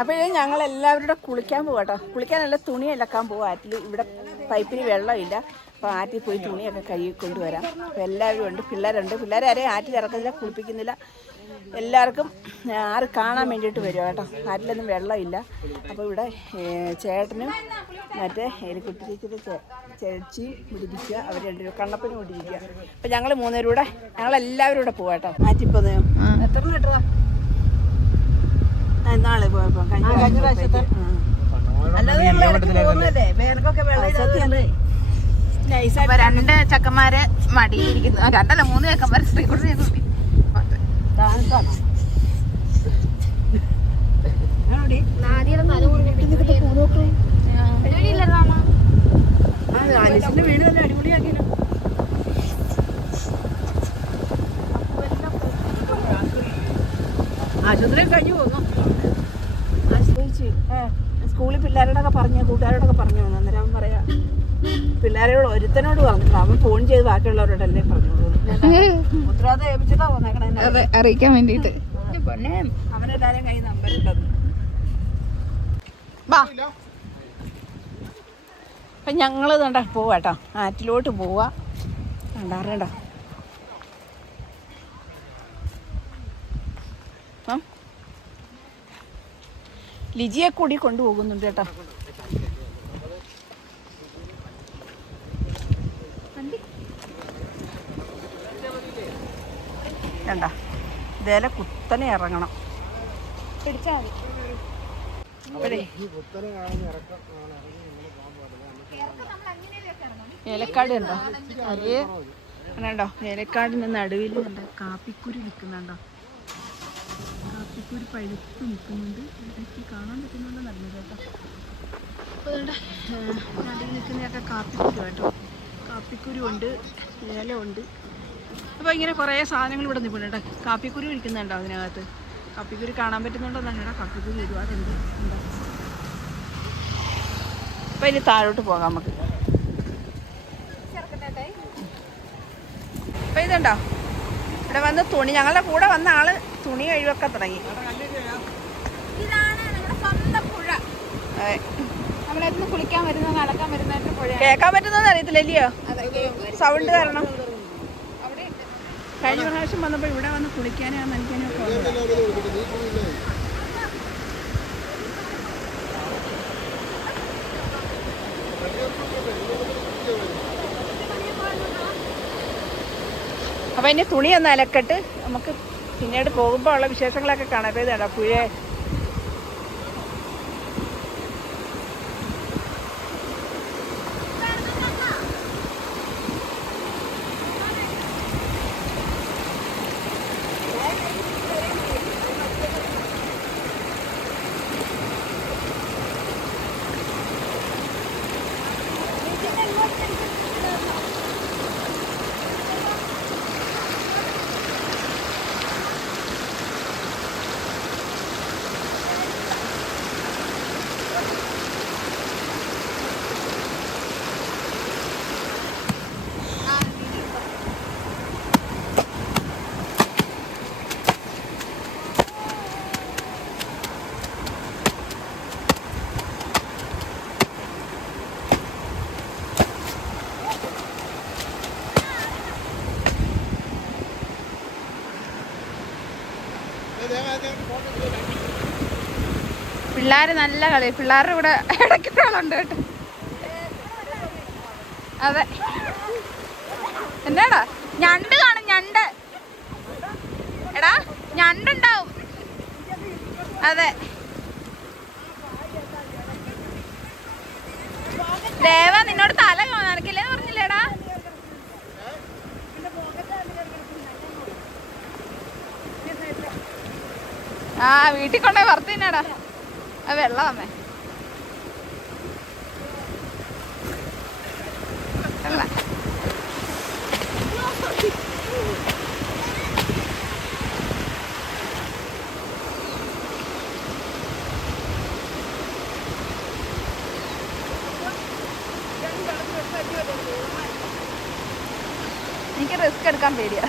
അപ്പോഴേ ഞങ്ങൾ എല്ലാവരുടെ കുളിക്കാൻ പോകട്ടോ. കുളിക്കാനല്ല, തുണി അലക്കാൻ പോകും ആറ്റിൽ. ഇവിടെ പൈപ്പിന് വെള്ളമില്ല, അപ്പോൾ ആറ്റിൽ പോയി തുണിയൊക്കെ കഴുകി കൊണ്ടുവരാം. അപ്പോൾ എല്ലാവരും ഉണ്ട്, പിള്ളേരുണ്ട്. പിള്ളേരാരെയും ആറ്റിൽ ഇറക്കുന്നില്ല, കുളിപ്പിക്കുന്നില്ല. എല്ലാവർക്കും ആറ് കാണാൻ വേണ്ടിയിട്ട് വരുമോ കേട്ടോ. ആറ്റിലൊന്നും വെള്ളമില്ല. അപ്പോൾ ഇവിടെ ചേട്ടനും മറ്റേ എലിക്കുട്ടി ചേച്ചിയുടെ ചേച്ചിയും പിടിപ്പിക്കുക, അവർ രണ്ടുപേരും കണ്ണപ്പനും പിടിപ്പിക്കുക. അപ്പം ഞങ്ങൾ മൂന്നുപേരും കൂടെ, ഞങ്ങളെല്ലാവരും കൂടെ പോകാം കേട്ടോ. ആറ്റിപ്പോൾ എത്ര കിട്ടുക എന്നാളെ പോയപ്പോൾ കഴിഞ്ഞ പ്രാവശ്യത്തെ രണ്ട് ചെക്കന്മാര് മടിയിരിക്കുന്നു, രണ്ടല്ല 3 ചെക്കന്മാര് സ്ത്രീ കൂടെ വീട് തന്നെ അടിപൊളിയാക്കിയല്ലോ. ആശുപത്രി കഴിഞ്ഞു പോകുന്നു. സ്കൂളിൽ പിള്ളേരോടൊക്കെ പറഞ്ഞു, കൂട്ടുകാരോടൊക്കെ പറഞ്ഞു വന്നു. അന്നേരം അവൻ പറയാ, പിള്ളേരോട് ഒരുത്തനോട് പറഞ്ഞില്ല, അവൻ ഫോൺ ചെയ്ത് ബാക്കിയുള്ളവരോടല്ലേ പറഞ്ഞോളൂ. ഉത്തരവാദിത്തം ഏൽപ്പിച്ചിട്ടാ പോന്നേക്കണേ, അറിയിക്കാൻ വേണ്ടിട്ട്. അവനെല്ലാരും കൈ നമ്പരുണ്ടെന്ന്. അപ്പം ഞങ്ങൾ കണ്ട പോവാട്ടോ, ആറ്റിലോട്ട് പോവാ. കണ്ടാറേണ്ടോ ലിജിയെ കൂടി കൊണ്ടുപോകുന്നുണ്ട് കേട്ടോ. കണ്ട ഇതേലെ കുത്തനെ ഇറങ്ങണം. പിടിച്ചാൽ മതി. ഏലക്കാട് ഉണ്ടോ? അതേ കണ്ടോ, ഏലക്കാടിൻ്റെ നടുവിൽ കണ്ടോ കാപ്പിക്കുരു നിൽക്കുന്നുണ്ടോ. കാപ്പിക്കുരു പഴുത്ത് നിൽക്കുന്നുണ്ട്. ഇടയ്ക്ക് കാണാൻ പറ്റുന്നുണ്ടോ നടന്നത് കേട്ടോ. അപ്പോൾ അതുകൊണ്ട് നടുവിൽ നിൽക്കുന്നതൊക്കെ കാപ്പിക്കുരു കേട്ടോ. കാപ്പിക്കുരു ഉണ്ട്, ഏലമുണ്ട്. അപ്പോൾ ഇങ്ങനെ കുറേ സാധനങ്ങൾ ഇവിടെ നിൽക്കുന്നുണ്ട് കേട്ടോ. കാപ്പിക്കുരു ഇരിക്കുന്നുണ്ടോ അതിനകത്ത്? കാപ്പിക്കുരു കാണാൻ പറ്റുന്നുണ്ടോ എന്നാണ്. കാപ്പിക്കുരു ഒരുപാടുണ്ട്. ഉണ്ടോ? അപ്പോൾ ഇനി താഴോട്ട് പോകാം നമുക്ക്. അപ്പോൾ ഇതുണ്ടോ, ഇവിടെ വന്ന് തുണി, ഞങ്ങളുടെ കൂടെ വന്ന ആള് തുണി കഴിവൊക്കെ തുടങ്ങി. ഇതാണ് നമ്മുടെ സ്വന്തം പുഴ. അതെ, നമ്മളെന്ന് കുളിക്കാൻ വരുന്ന, നടക്കാൻ വരുന്നതിന്റെ പുഴ. കേൾക്കാൻ പറ്റുന്നതെന്ന് അറിയത്തില്ലല്ലയോ, സൗണ്ട് കാരണം. കഴിഞ്ഞ പ്രാവശ്യം വന്നപ്പോൾ ഇവിടെ വന്ന് കുളിക്കാനും നനയ്ക്കാനും ഒക്കെ വന്നു. അപ്പം ഇനി തുണി ഒന്ന് അലക്കട്ട്, നമുക്ക് പിന്നീട് പോകുമ്പോൾ ഉള്ള വിശേഷങ്ങളൊക്കെ കാണാം. ഇപ്പോൾ ഇതാണോ പുഴ. പിള്ളേര് നല്ല കളി, പിള്ളേരുടെ കൂടെ ഇടയ്ക്കൊരാളുണ്ട് കേട്ടോ. അതെ, എന്നാടാ ഞണ്ട് കാണും, ഞണ്ട്. എടാ ഞണ്ടുണ്ടാവും. അതെ, ദേവ നിന്നോട് തല നനക്കില്ലെന്ന് പറഞ്ഞില്ലേടാ. ആ വീട്ടിൽ കൊണ്ടുപോയി വറുത്ത് തിന്നാടാ. അത് വെള്ളം അമ്മേ, വെള്ളം. എനിക്ക് റിസ്ക് എടുക്കാൻ പേടിയാ.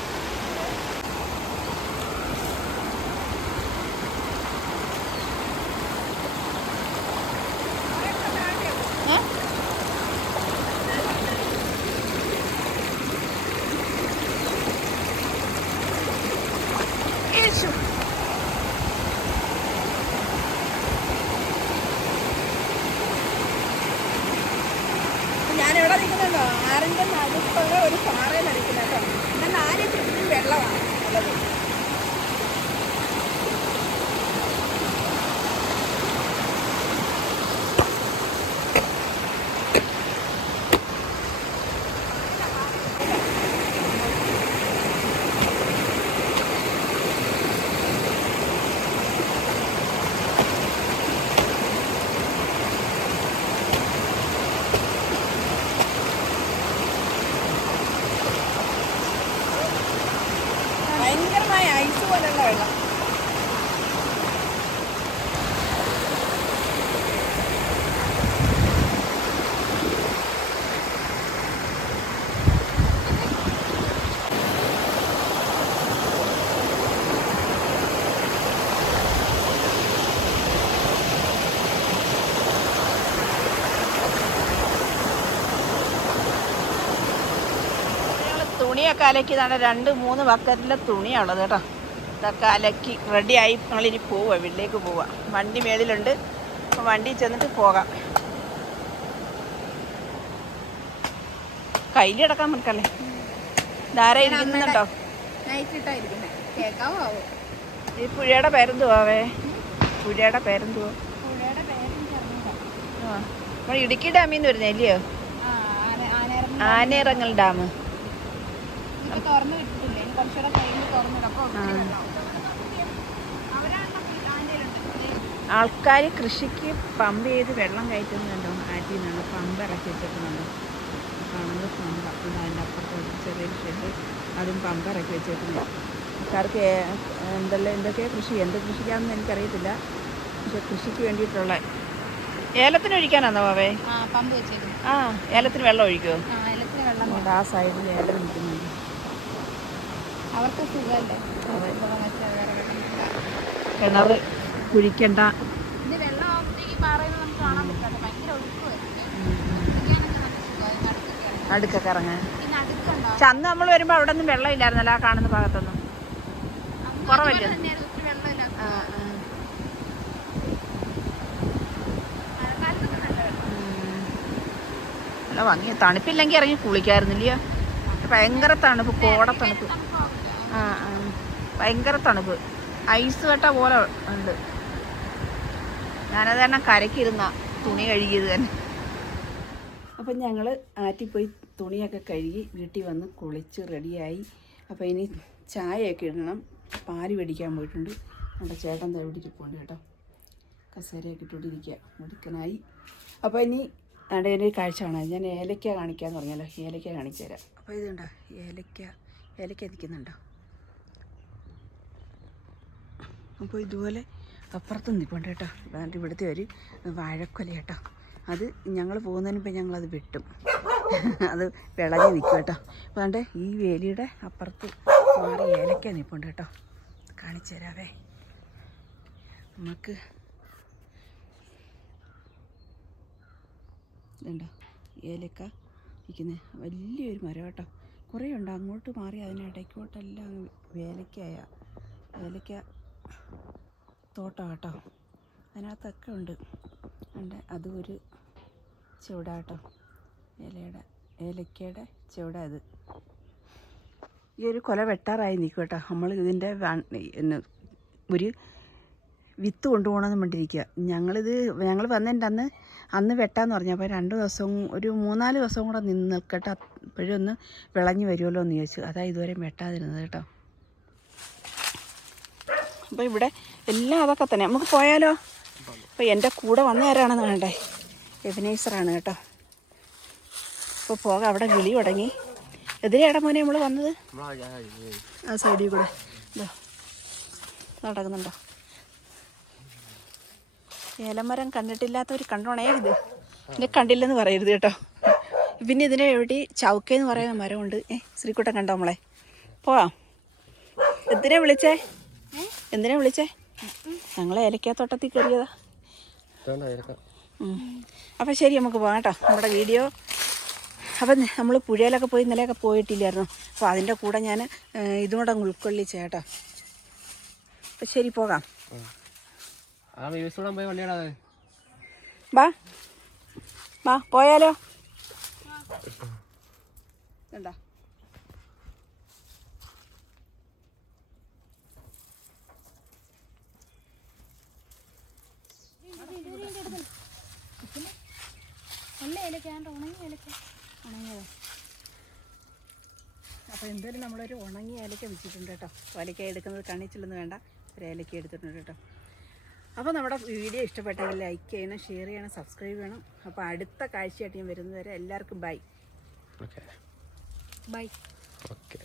എവിടെ നിൽക്കുന്നുണ്ടോ? ആറിൻ്റെ നടുക്കുള്ള ഒരു പാറയിൽ അടിക്കുന്നത് കേട്ടോ. പിന്നെ 4 ചുറ്റും വെള്ളമാണ് ഉള്ളത്. ഭയങ്കരമായ ഐസ് പോലെയുള്ള വെള്ളം. തുണിയൊക്കെ അലക്കിയതാണ്. 2-3 ബക്കറ്റിലെ തുണിയുള്ളത് കേട്ടോ. ഇതൊക്കെ അലക്കി റെഡിയായി ഞങ്ങളിനി പോവുക, വീട്ടിലേക്ക് പോവുക. വണ്ടി മേളിലുണ്ട്. അപ്പോൾ വണ്ടി ചെന്നിട്ട് പോകാം. കയ്യിലിടക്കാൻ നമുക്കല്ലേ. ധാര ഇരിക്കുന്നുണ്ടോ? ഈ പുഴയുടെ പേരെന്തുവാവേ? പുഴയുടെ പേരെന്തുവാ? നമ്മൾ ഇടുക്കി ഡാമിൽ നിന്ന് വരുന്നേ അല്ലയോ? ആനയിറങ്ങൽ ഡാം. ആൾക്കാർ കൃഷിക്ക് പമ്പ് ചെയ്ത് വെള്ളം കയറ്റുന്നുണ്ടോ? ആറ്റിൽ നിന്നാണ് പമ്പ് ഇറക്കി വെച്ചേക്കുന്നുണ്ടോ? കാണുന്നത് പമ്പ. അതിൻ്റെ അപ്പുറത്ത് ചെറിയൊരു ഷെഡ്, അതും പമ്പ് ഇറക്കി വെച്ചേക്കുന്നത്. ആൾക്കാർക്ക് എന്തൊക്കെയാണ് കൃഷി, എന്ത് കൃഷിക്കാണെന്ന് എനിക്കറിയത്തില്ല. പക്ഷെ കൃഷിക്ക് വേണ്ടിയിട്ടുള്ള ഏലത്തിന് ഒഴിക്കാനാണോ അവേ? ആ, ഏലത്തിന് വെള്ളം ഒഴിക്കുമോ? ആ സൈഡിൽ ഏലം നിൽക്കുന്നുണ്ട്. അവർക്ക് സുഖമല്ലേ, കിണർ കുഴിക്കണ്ട. അടുക്കൊക്കെ ഇറങ്ങാൻ. പക്ഷെ അന്ന് നമ്മൾ വരുമ്പോൾ അവിടെ ഒന്നും വെള്ളം ഇല്ലായിരുന്നല്ലോ, ആ കാണുന്ന ഭാഗത്തൊന്നും. കുറവല്ലേ? നല്ല ഭംഗി. തണുപ്പില്ലെങ്കിൽ ഇറങ്ങി കുളിക്കായിരുന്നില്ലയോ? ഭയങ്കര തണുപ്പ്, കോടത്തണുപ്പ്. ഭയങ്കര തണുപ്പ്, ഐസ് കട്ട പോലെ ഉണ്ട്. ഞാനത് തന്നെ കരക്കിരുന്ന തുണി കഴുകിയത് തന്നെ. അപ്പം ഞങ്ങൾ ആറ്റിപ്പോയി തുണിയൊക്കെ കഴുകി വീട്ടിൽ വന്ന് കുളിച്ച് റെഡിയായി. അപ്പോൾ ഇനി ചായയൊക്കെ ഇടണം. പാല് മേടിക്കാൻ പോയിട്ടുണ്ട്. നമ്മുടെ ചേട്ടൻ ഇവിടെ ഇരിപ്പുണ്ട് കേട്ടോ. കസേരയൊക്കെ ഇട്ടുകൊണ്ടിരിക്കുക, മുടുക്കനായി. അപ്പോൾ ഇനി അവിടെ ഒരു കാഴ്ച കാണാം. ഞാൻ ഏലക്ക കാണിക്കാമെന്ന് പറഞ്ഞല്ലോ, ഏലക്ക കാണിച്ചു തരാം. അപ്പോൾ ഇതുണ്ടോ ഏലക്ക നിൽക്കുന്നുണ്ടോ? അപ്പോൾ ഇതുപോലെ അപ്പുറത്ത് നിൽപ്പുണ്ട് കേട്ടോ. അതുകൊണ്ട് ഇവിടുത്തെ ഒരു വാഴക്കൊല കേട്ടോ. അത് ഞങ്ങൾ പോകുന്നതിന് മുമ്പ് ഞങ്ങളത് വെട്ടും. അത് വിളഞ്ഞ് നിൽക്കും കേട്ടോ. അപ്പോൾ അതുകൊണ്ട് ഈ വേലിയുടെ അപ്പുറത്ത് മാറി ഏലക്ക നിൽപ്പുണ്ട് കേട്ടോ. കാണിച്ചു തരാവേ. നമുക്ക് ഇതുണ്ടോ ഏലക്ക നിൽക്കുന്നത്, വലിയൊരു മരം കേട്ടോ. കുറേ ഉണ്ട്. അങ്ങോട്ട് മാറി അതിനിടയ്ക്കോട്ടെല്ലാം ഏലക്ക തോട്ടം കേട്ടോ. അതിനകത്തൊക്കെ ഉണ്ട്. അതും ഒരു ചുവട കേട്ടോ. ഏലക്കയുടെ ചുവട. അത് ഈ ഒരു കൊല വെട്ടാറായി നിൽക്കും കേട്ടോ. നമ്മൾ ഇതിൻ്റെ ഒരു വിത്ത് കൊണ്ടുപോകണമെന്ന് വേണ്ടിയിരിക്കുക. ഞങ്ങൾ വന്നതിൻ്റെ അന്ന് വെട്ടാന്ന് പറഞ്ഞു. അപ്പോൾ 2 ദിവസവും ഒരു 3-4 ദിവസവും കൂടെ നിൽക്കട്ടെ, അപ്പോഴും ഒന്ന് വിളഞ്ഞ് വരുമല്ലോ എന്ന് ചോദിച്ചു. അതാ ഇതുവരെ വെട്ടാതിരുന്നത് കേട്ടോ. അപ്പോൾ ഇവിടെ എല്ലാം അതൊക്കെ തന്നെ. നമുക്ക് പോയാലോ? അപ്പോൾ എൻ്റെ കൂടെ വന്നു തരാണെന്ന് വേണ്ടേ. എബിനേസറാണ് കേട്ടോ. അപ്പോൾ പോകാം. അവിടെ വിളി തുടങ്ങി. എതിരെയാടാ മോനെ നമ്മൾ വന്നത്? ആ സൈഡിൽ കൂടെ ഇതോ നടക്കുന്നുണ്ടോ? ഏലമരം കണ്ടിട്ടില്ലാത്തവർ കണ്ടോണേ. ഇതിനെ കണ്ടില്ലെന്ന് പറയരുത് കേട്ടോ. പിന്നെ ഇതിനെ എവിടെ ചൗക്കയെന്ന് പറയുന്ന മരമുണ്ട്. ശ്രീക്കുട്ടൻ കണ്ടോ നമ്മളെ? പോവാം. എന്തിനാ വിളിച്ചേ? ഞങ്ങൾ ഏലക്കാത്തോട്ടത്തിൽ കയറിയതാ. അപ്പം ശരി, നമുക്ക് പോകാം കേട്ടോ. നമ്മുടെ വീഡിയോ അപ്പം നമ്മൾ പുഴയിലൊക്കെ പോയി ഇന്നലെയൊക്കെ പോയിട്ടില്ലായിരുന്നു. അപ്പോൾ അതിൻ്റെ കൂടെ ഞാൻ ഇതും കൂടെ ഉൾക്കൊള്ളിച്ച കേട്ടോ. അപ്പം ശരി, പോകാം. വാ പോയാലോ? ഇതുണ്ടോ? നല്ല ഇലക്കാണ്ട് ഉണങ്ങിയ ഇലക്ക. ഉണങ്ങിയതോ? അപ്പോൾ എന്തായാലും നമ്മളൊരു ഉണങ്ങിയ ഏലക്ക വെച്ചിട്ടുണ്ട് കേട്ടോ. ഏലക്ക എടുക്കുന്നത് കണ്ണിച്ചിലൊന്നും വേണ്ട, ഒരു ഏലക്ക എടുത്തിട്ടുണ്ട് കേട്ടോ. അപ്പോൾ നമ്മുടെ വീഡിയോ ഇഷ്ടപ്പെട്ടെങ്കിൽ ലൈക്ക് ചെയ്യണം, ഷെയർ ചെയ്യണം, സബ്സ്ക്രൈബ് ചെയ്യണം. അപ്പോൾ അടുത്ത കാഴ്ചയായിട്ട് ഞാൻ വരുന്നതുവരെ എല്ലാവർക്കും ബൈ. ബൈ. ഓക്കെ.